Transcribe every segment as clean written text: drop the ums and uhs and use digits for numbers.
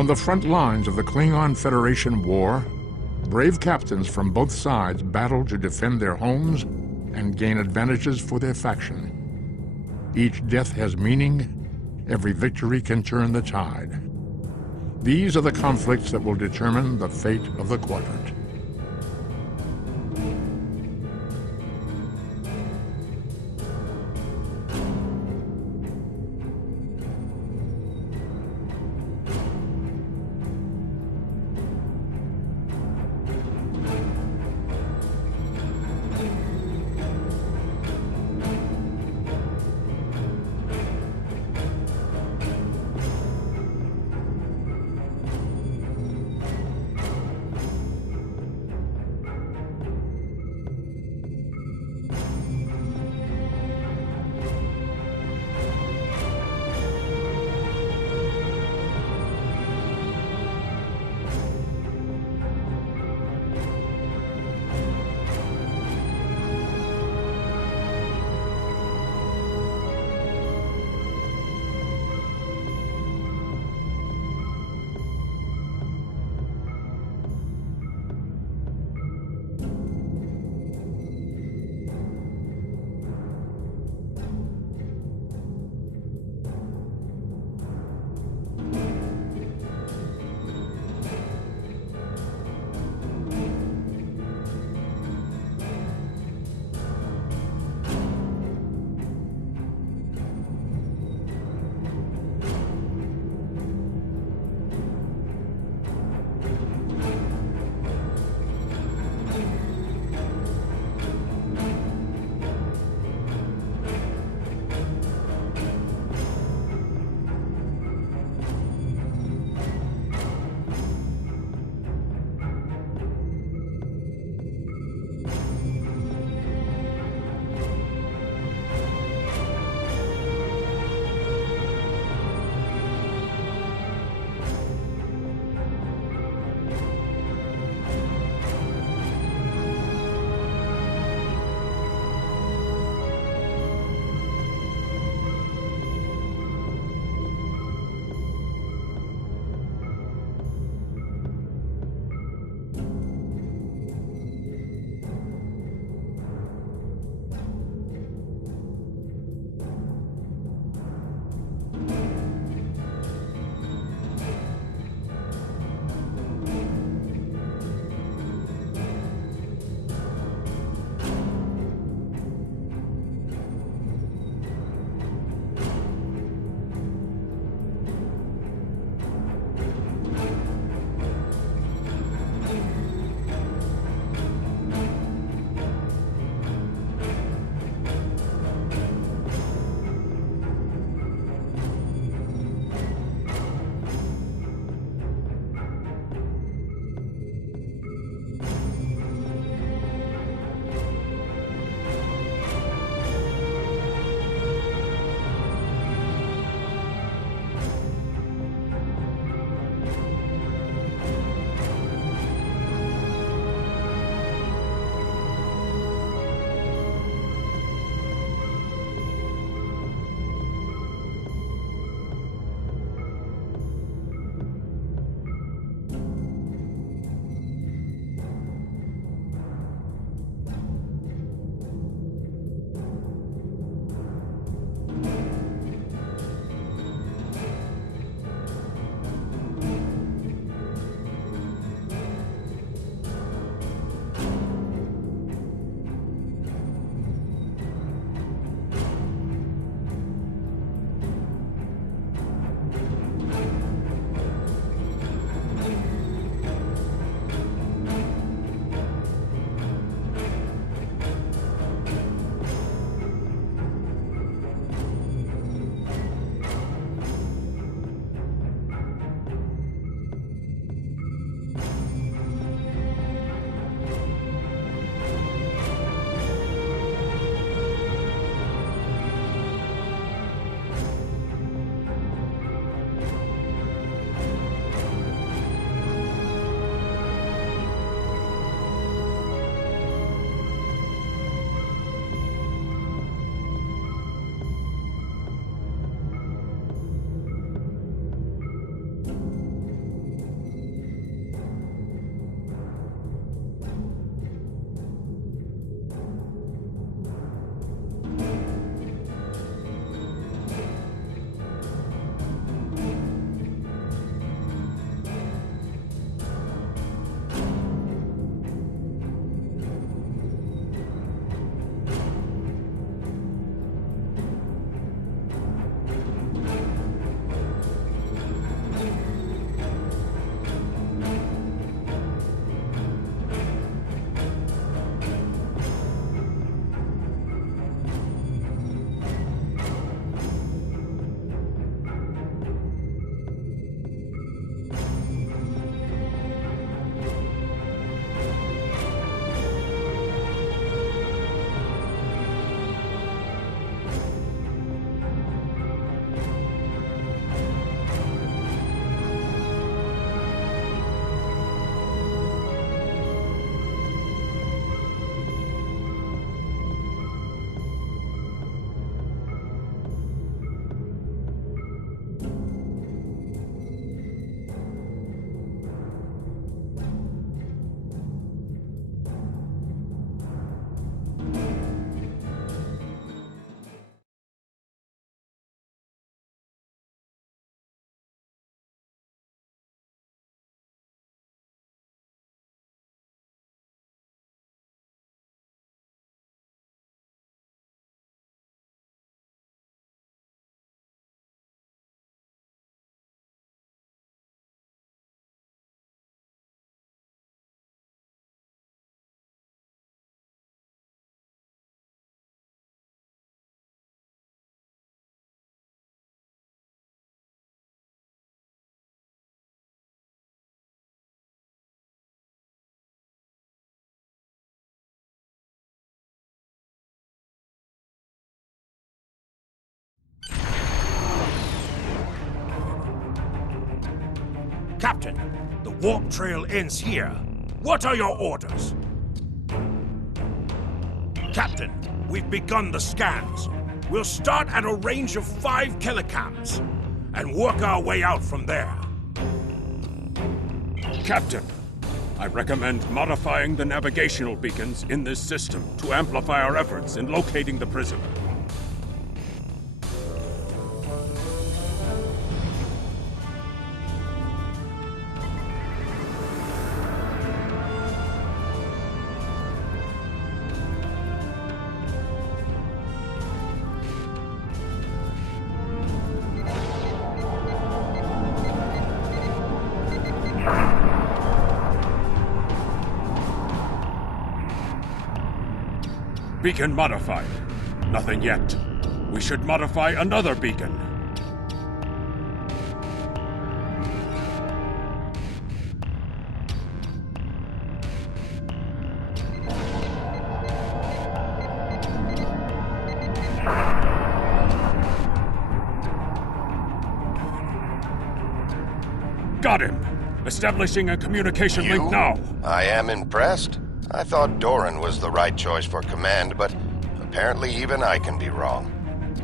On the front lines of the Klingon-Federation war, brave captains from both sides battle to defend their homes and gain advantages for their faction. Each death has meaning. Every victory can turn the tide. These are the conflicts that will determine the fate of the Quadrant. Captain, the warp trail ends here. What are your orders? Captain, we've begun the scans. We'll start at a range of 5 kilocams and work our way out from there. Captain, I recommend modifying the navigational beacons in this system to amplify our efforts in locating the prison. Beacon modified. Nothing yet. We should modify another beacon. Got him! Establishing a communication link now. I am impressed. I thought Doran was the right choice for command, but apparently even I can be wrong.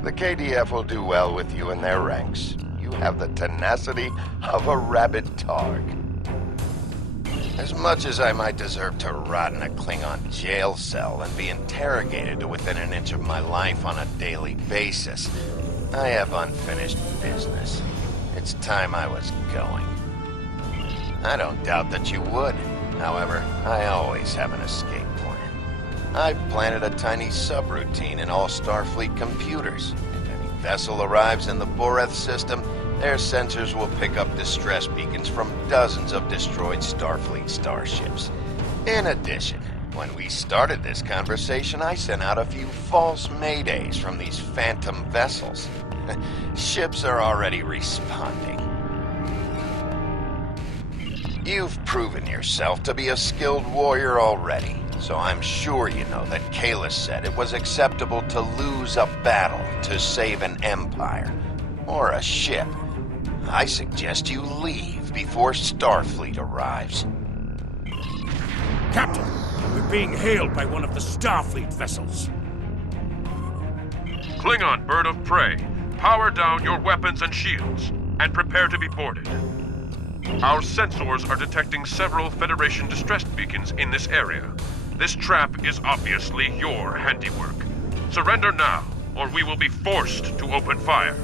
The KDF will do well with you in their ranks. You have the tenacity of a rabid dog. As much as I might deserve to rot in a Klingon jail cell and be interrogated to within an inch of my life on a daily basis, I have unfinished business. It's time I was going. I don't doubt that you would. However, I always have an escape plan. I've planted a tiny subroutine in all Starfleet computers. If any vessel arrives in the Boreth system, their sensors will pick up distress beacons from dozens of destroyed Starfleet starships. In addition, when we started this conversation, I sent out a few false maydays from these phantom vessels. Ships are already responding. You've proven yourself to be a skilled warrior already, so I'm sure you know that Kahless said it was acceptable to lose a battle to save an empire, or a ship. I suggest you leave before Starfleet arrives. Captain, we're being hailed by one of the Starfleet vessels. Klingon bird of prey, power down your weapons and shields, and prepare to be boarded. Our sensors are detecting several Federation distress beacons in this area. This trap is obviously your handiwork. Surrender now, or we will be forced to open fire.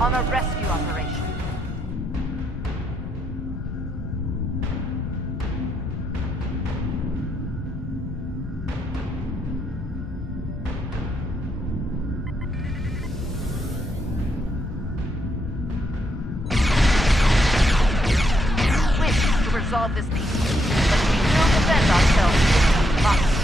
on a rescue operation. resolve this peace. But we will defend ourselves. Must.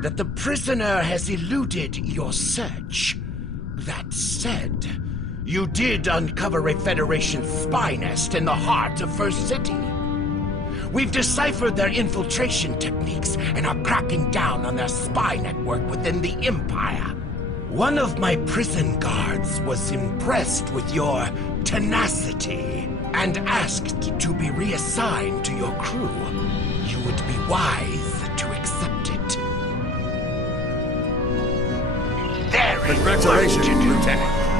that the prisoner has eluded your search. That said, you did uncover a Federation spy nest in the heart of First City. We've deciphered their infiltration techniques and are cracking down on their spy network within the Empire. One of my prison guards was impressed with your tenacity and asked to be reassigned to your crew. You would be wise to accept it. There is Congratulations, work to do. Lieutenant.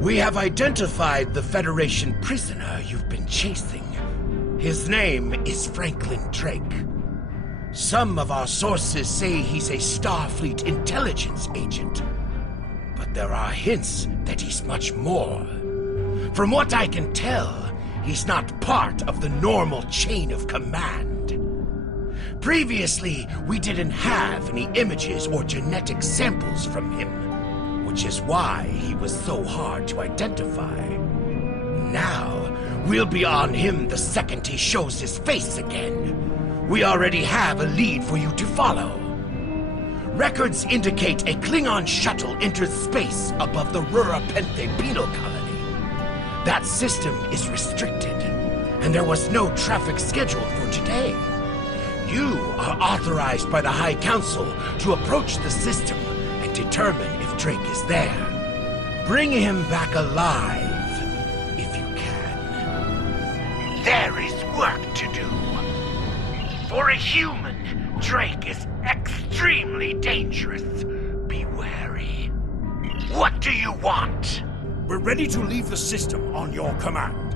We have identified the Federation prisoner you've been chasing. His name is Franklin Drake. Some of our sources say he's a Starfleet intelligence agent, but there are hints that he's much more. From what I can tell, he's not part of the normal chain of command. Previously, we didn't have any images or genetic samples from him, which is why he was so hard to identify. Now, we'll be on him the second he shows his face again. We already have a lead for you to follow. Records indicate a Klingon shuttle entered space above the Rura Penthe penal colony. That system is restricted, and there was no traffic scheduled for today. You are authorized by the High Council to approach the system and determine if Drake is there. Bring him back alive, if you can. There is work to do. For a human, Drake is extremely dangerous. Be wary. What do you want? We're ready to leave the system on your command.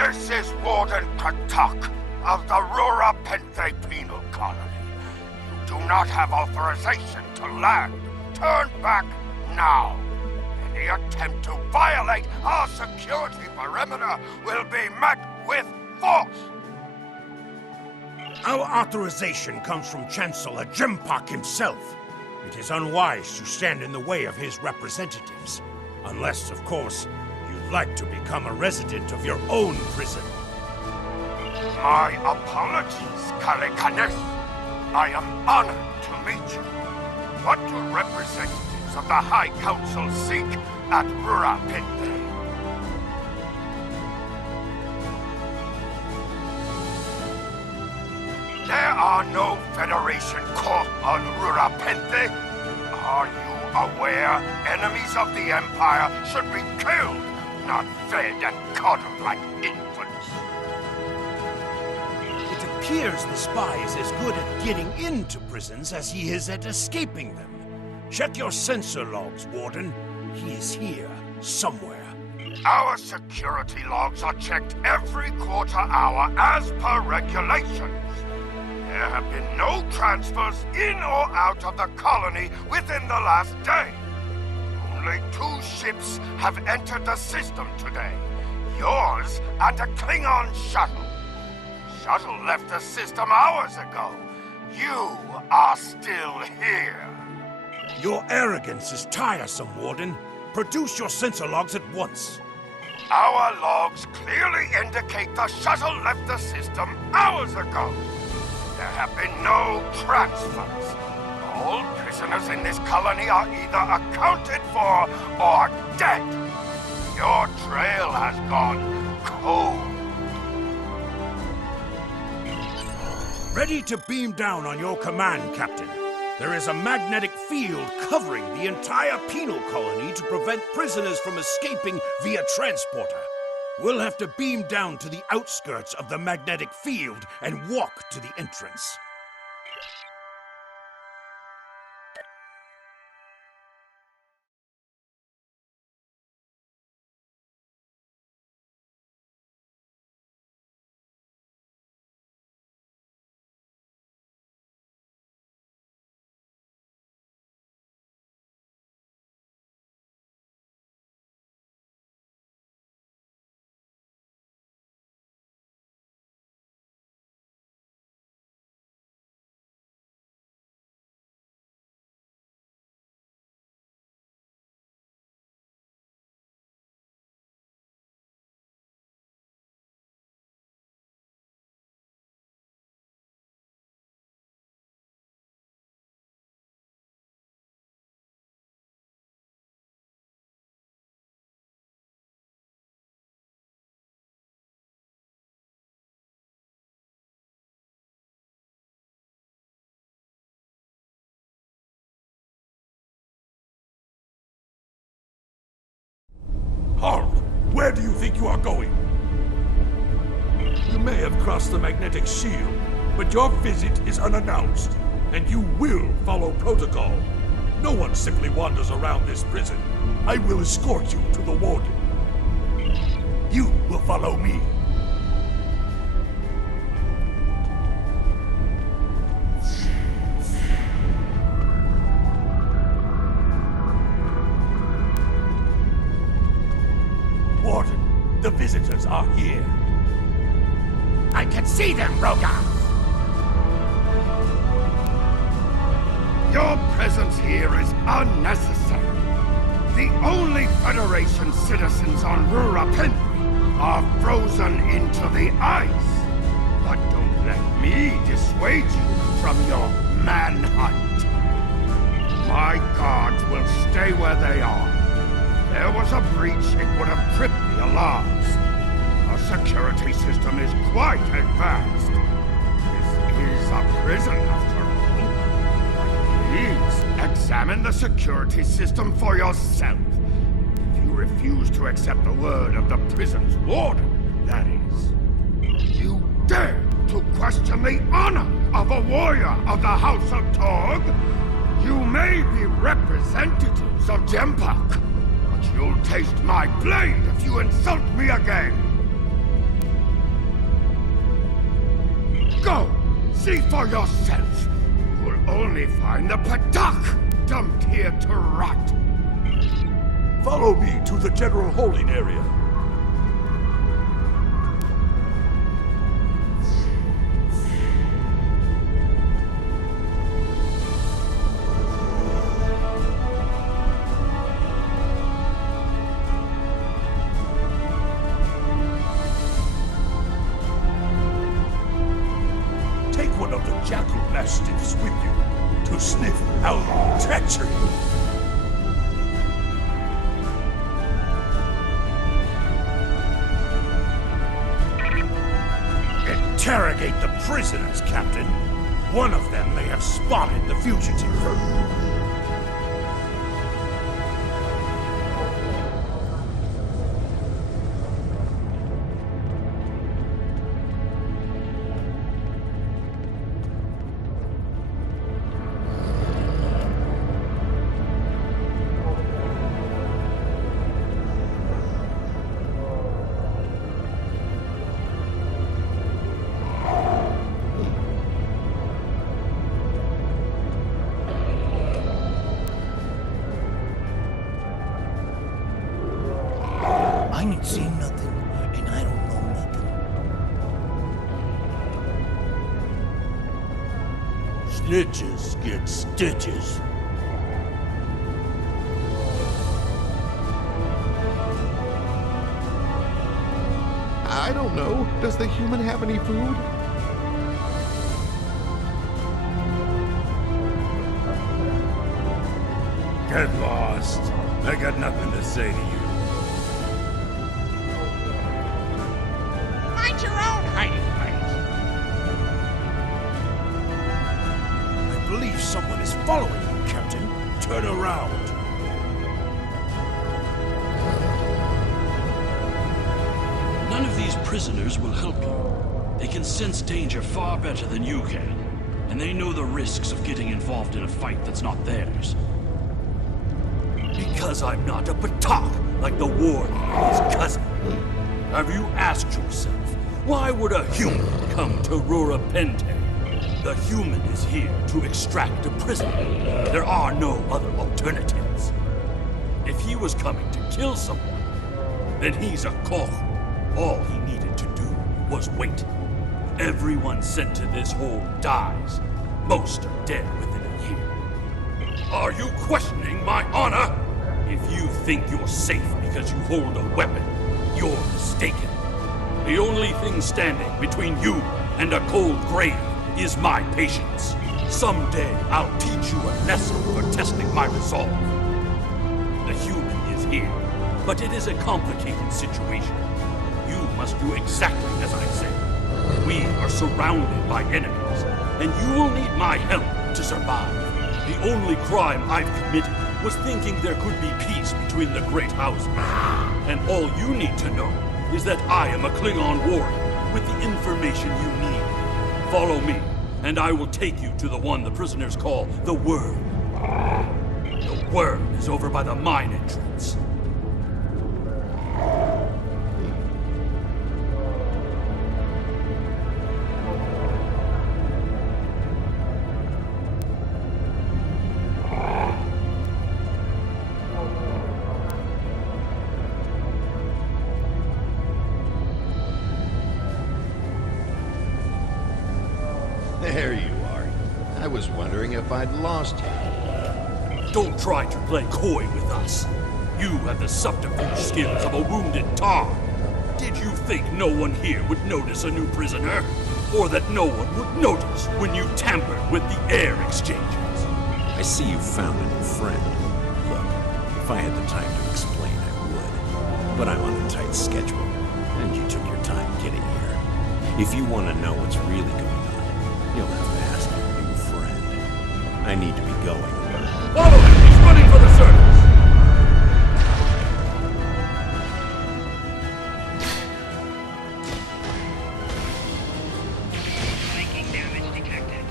This is Warden Katak of the Rura Penthe Penal Colony. You do not have authorization to land. Turn back now. Any attempt to violate our security perimeter will be met with force. Our authorization comes from Chancellor Jimpak himself. It is unwise to stand in the way of his representatives. Unless, of course, you'd like to become a resident of your own prison. My apologies, Kalekanes. I am honored to meet you. What do representatives of the High Council seek at Rura Penthe? There are no Federation corps on Rura Penthe. Are you aware enemies of the Empire should be killed, not fed and coddled like infants? It appears the spy is as good at getting into prisons as he is at escaping them. Check your sensor logs, Warden. He is here, somewhere. Our security logs are checked every quarter hour as per regulations. There have been no transfers in or out of the colony within the last day. Only 2 ships have entered the system today. Yours and a Klingon shuttle. The shuttle left the system hours ago. You are still here. Your arrogance is tiresome, Warden. Produce your sensor logs at once. Our logs clearly indicate the shuttle left the system hours ago. There have been no transfers. All prisoners in this colony are either accounted for or dead. Your trail has gone cold. Ready to beam down on your command, Captain. There is a magnetic field covering the entire penal colony to prevent prisoners from escaping via transporter. We'll have to beam down to the outskirts of the magnetic field and walk to the entrance. Halt! Where do you think you are going? You may have crossed the magnetic shield, but your visit is unannounced, and you will follow protocol. No one simply wanders around this prison. I will escort you to the warden. You will follow me. Warden, the visitors are here. I can see them, Rogar! Your presence here is unnecessary. The only Federation citizens on Rura Penthe are frozen into the ice. But don't let me dissuade you from your manhunt. My guards will stay where they are. If there was a breach, it would have tripped the alarms. Our security system is quite advanced. This is a prison, after all. Please examine the security system for yourself. If you refuse to accept the word of the prison's warden, that is. You dare to question the honor of a warrior of the House of Torg? You may be representatives of Jimpak, but you'll taste my blade if you insult me again. Go! See for yourself! You'll only find the Patak dumped here to rot! Follow me to the general holding area. Take one of the jackal mastiffs with you to sniff out treachery. Interrogate the prisoners, Captain. One of them may have spotted the fugitive. I ain't seen nothing, and I don't know nothing. Snitches get stitches. I don't know. Does the human have any food? Get lost. I got nothing to say to you. Find your own hiding place! I believe someone is following you, Captain. Turn around. None of these prisoners will help you. They can sense danger far better than you can. And they know the risks of getting involved in a fight that's not theirs. Because I'm not a Patak like the warden and his cousin. Have you asked yourself, why would a human come to Rura Pente? The human is here to extract a prisoner. There are no other alternatives. If he was coming to kill someone, then he's a Koch. All he needed to do was wait. Everyone sent to this hole dies. Most are dead within a year. Are you questioning my honor? If you think you're safe because you hold a weapon, you're mistaken. The only thing standing between you and a cold grave is my patience. Someday I'll teach you a lesson for testing my resolve. The human is here, but it is a complicated situation. You must do exactly as I say. We are surrounded by enemies, and you will need my help to survive. The only crime I've committed was thinking there could be peace between the great houses. And all you need to know is that I am a Klingon warrior with the information you need. Follow me, and I will take you to the one the prisoners call the Worm. The Worm is over by the mine entrance. There you are. I was wondering if I'd lost you. Don't try to play coy with us. You have the subterfuge skills of a wounded tar. Did you think no one here would notice a new prisoner? Or that no one would notice when you tampered with the air exchanges? I see you found a new friend. Look, if I had the time to explain, I would. But I'm on a tight schedule, and you took your time getting here. If you want to know what's really going on, you'll have to ask your new friend. I need to be going. Follow him! He's running for the surface! Making damage detected.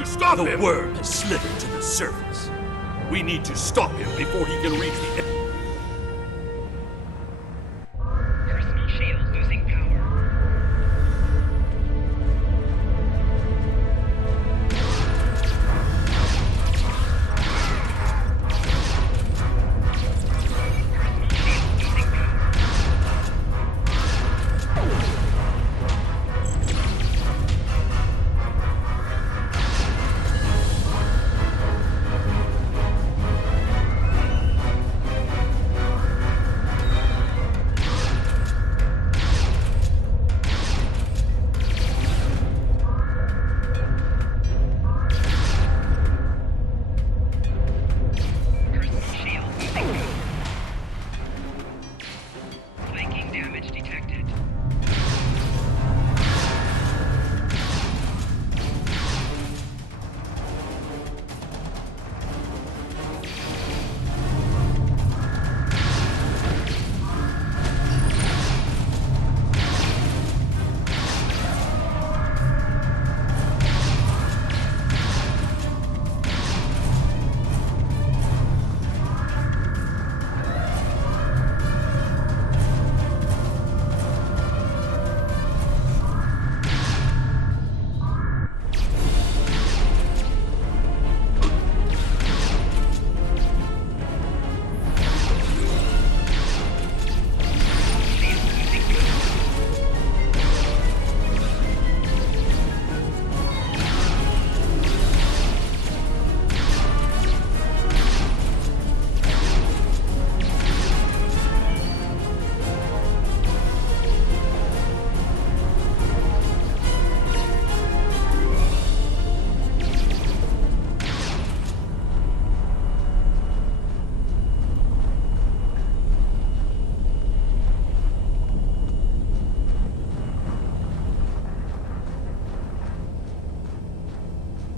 to stop him! The worm has slithered to the surface. We need to stop him before he can reach the end. Personal shield losing power.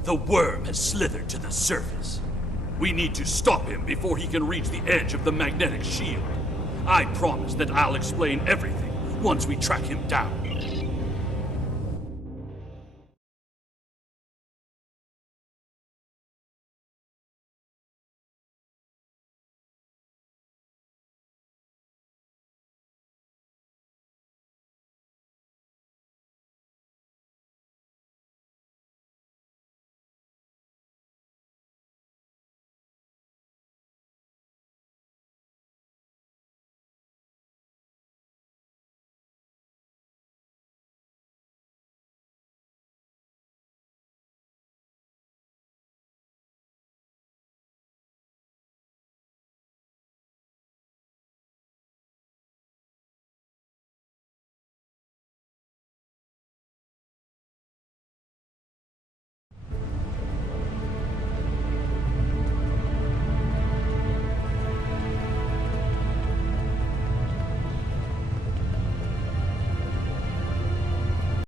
The worm has slithered to the surface. We need to stop him before he can reach the edge of the magnetic shield. I promise that I'll explain everything once we track him down.